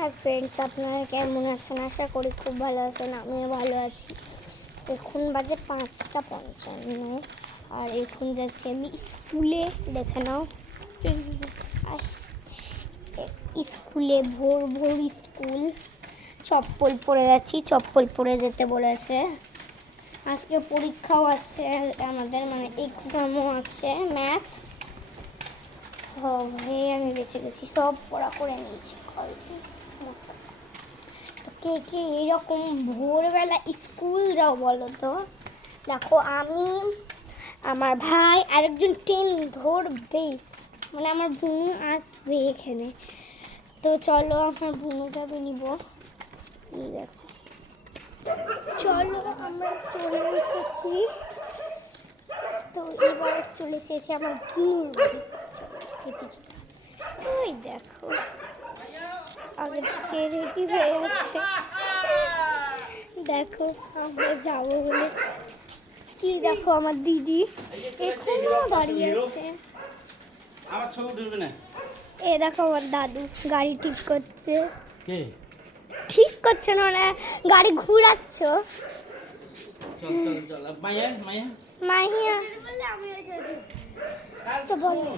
Hi friends, আপনারা কেমন আছেন? আশা করি খুব ভালো আছেন। আমিও ভালো আছি। এখন বাজে 5:55 আর এখন যাচ্ছি আমি স্কুলে। দেখে নাও, স্কুলে ভোর ভোর স্কুল। চপ্পল পরে যাচ্ছি, চপ্পল পরে যেতে বলেছে। আজকে পরীক্ষাও আছে আমাদের, মানে এক্সামও আছে, ম্যাথ। আমি বেঁচে গেছি, সব পড়া করে নিয়েছি। তো কে কে এরকম ভোরবেলা স্কুল যাও বলো তো? দেখো, আমি, আমার ভাই আরেকজন ট্রেন ধরবে, মানে আমার বোন আসবে এখানে। তো চলো, আমার বোনটাকে নিব। দেখো, চলো আমরা চলে এসেছি। তো এবার চলে এসেছে আমার বোন। ওই দেখো, আগে থেকে রেডি হয়ে আছে। দেখো আমরা যাবো বলে। কি দেখো, আমার দিদি এখনো দাঁড়িয়ে আছে। এ দেখো, আমার দাদু গাড়ি ঠিক করছে। ঠিক করছে না, মানে গাড়ি ঘুরাচ্ছ। মাহিয়া তো বলো।